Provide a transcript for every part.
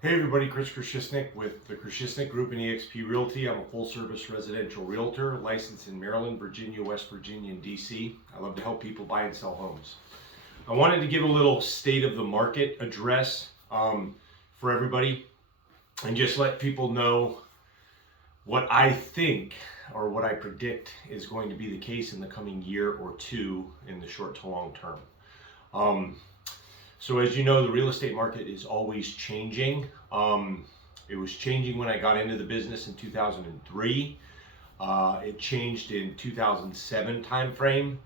Hey everybody, Chris Krashisnik with the Krashisnik Group and eXp Realty. I'm a full-service residential realtor licensed in Maryland, Virginia, West Virginia, and DC. I love to help people buy and sell homes. I wanted to give a little state of the market address for everybody and just let people know what I think or what I predict is going to be the case in the coming year or two in the short to long term. So as you know, the real estate market is always changing. It was changing when I got into the business in 2003. It changed in 2007 timeframe,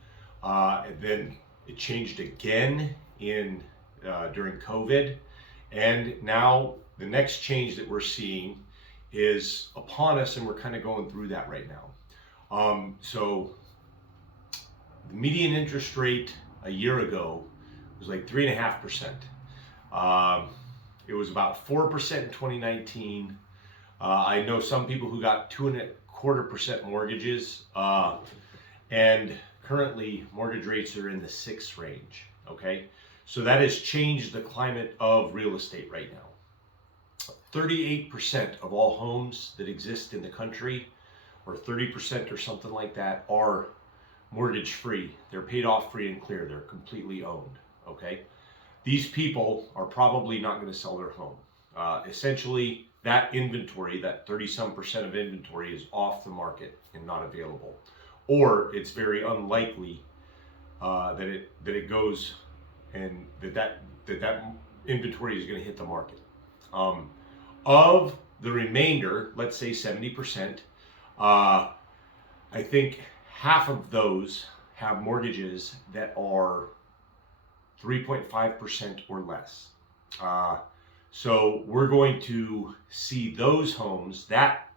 and then it changed again in during COVID, and now the next change that we're seeing is upon us, and we're kind of going through that right now. So the median interest rate a year ago was like 3.5%. It was about 4% in 2019. I know some people who got 2.25% mortgages, and currently mortgage rates are in the 6 range. Okay, so that has changed the climate of real estate right now. 38% of all homes that exist in the country, or 30% or something like that, are mortgage free. They're paid off free and clear. They're completely owned. Okay, these people are probably not going to sell their home. Essentially, that inventory, that 30-some% of inventory, is off the market and not available, or it's very unlikely that it goes and that inventory is going to hit the market. Of the remainder, let's say 70%, I think half of those have mortgages that are 3.5% or less. So we're going to see those homes, that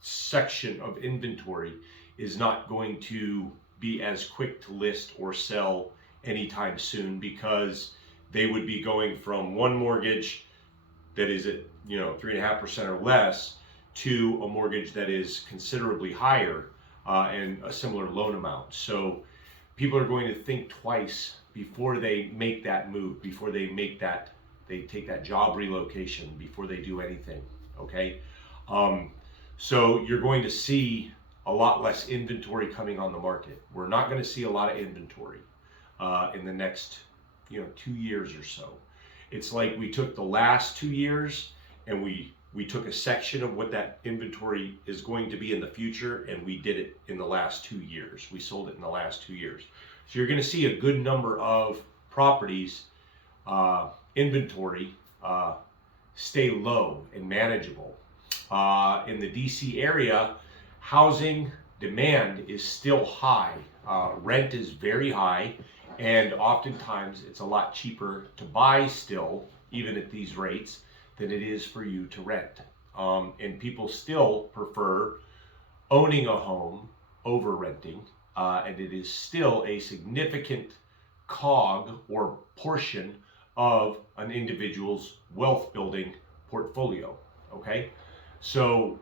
section of inventory is not going to be as quick to list or sell anytime soon, because they would be going from one mortgage that is at 3.5% or less to a mortgage that is considerably higher and a similar loan amount. So people are going to think twice before they make that move, before they take that job relocation, before they do anything. Okay, so you're going to see a lot less inventory coming on the market. We're not going to see a lot of inventory in the next 2 years or so. It's like we took the last 2 years and we took a section of what that inventory is going to be in the future, and we did it in the last 2 years. We sold it in the last 2 years. So you're going to see a good number of properties inventory stay low and manageable. In the DC area, housing demand is still high. Rent is very high, and oftentimes it's a lot cheaper to buy still, even at these rates, than it is for you to rent. And people still prefer owning a home over renting, and it is still a significant cog or portion of an individual's wealth building portfolio. Okay, so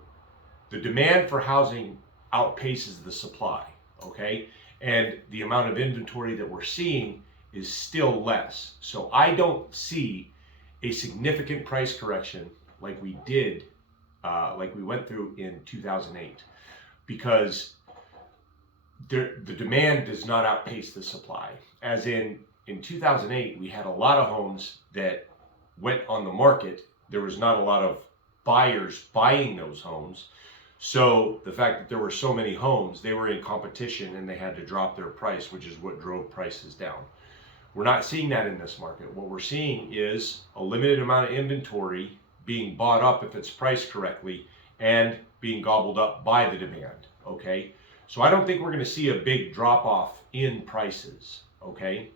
the demand for housing outpaces the supply. Okay, and the amount of inventory that we're seeing is still less. So I don't see a significant price correction like we did, like we went through in 2008, because the demand does not outpace the supply. As in 2008, we had a lot of homes that went on the market. There was not a lot of buyers buying those homes. So the fact that there were so many homes, they were in competition and they had to drop their price, which is what drove prices down. We're not seeing that in this market. What we're seeing is a limited amount of inventory being bought up if it's priced correctly, and being gobbled up by the demand. Okay, so I don't think we're going to see a big drop off in prices. Okay,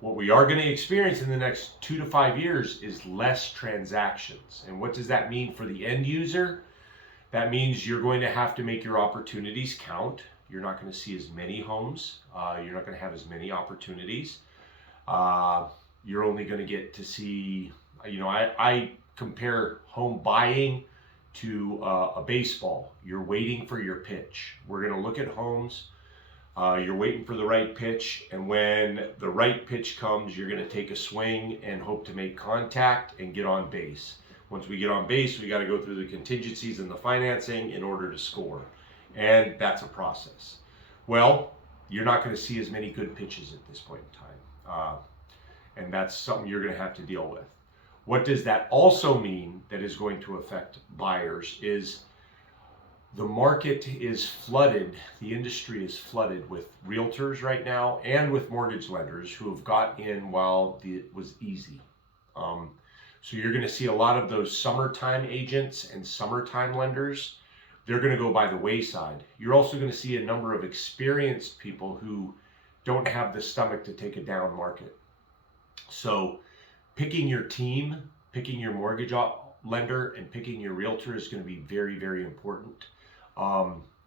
what we are going to experience in the next 2 to 5 years is less transactions. And what does that mean for the end user? That means you're going to have to make your opportunities count. You're not going to see as many homes. You're not going to have as many opportunities. You're only going to get to see, I compare home buying to a baseball. You're waiting for your pitch. We're going to look at homes You're waiting for the right pitch, and when the right pitch comes, you're going to take a swing and hope to make contact and get on base. Once we get on base, we got to go through the contingencies and the financing in order to score, and that's a process. Well, you're not going to see as many good pitches at this point in time, and that's something you're going to have to deal with. What does that also mean that is going to affect buyers is the market is flooded, the industry is flooded with realtors right now and with mortgage lenders who have got in while it was easy. So you're going to see a lot of those summertime agents and summertime lenders, they're going to go by the wayside. You're also going to see a number of experienced people who don't have the stomach to take a down market. So picking your team, picking your mortgage lender, and picking your realtor is going to be very, very important.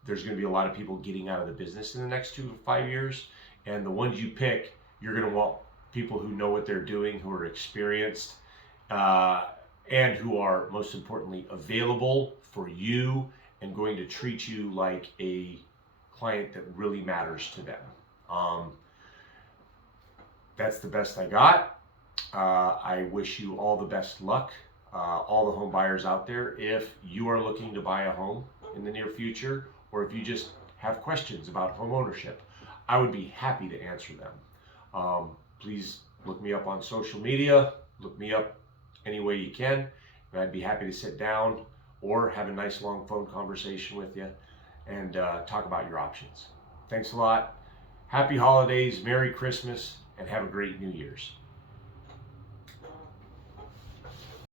There's going to be a lot of people getting out of the business in the next 2 to 5 years, and the ones you pick, you're going to want people who know what they're doing, who are experienced, and who are, most importantly, available for you and going to treat you like a client that really matters to them. That's the best I got. I wish you all the best luck, all the home buyers out there. If you are looking to buy a home in the near future, or if you just have questions about home ownership, I would be happy to answer them. Please look me up on social media, look me up any way you can, and I'd be happy to sit down or have a nice long phone conversation with you and talk about your options. Thanks a lot. Happy holidays, Merry Christmas, and have a great New Year's.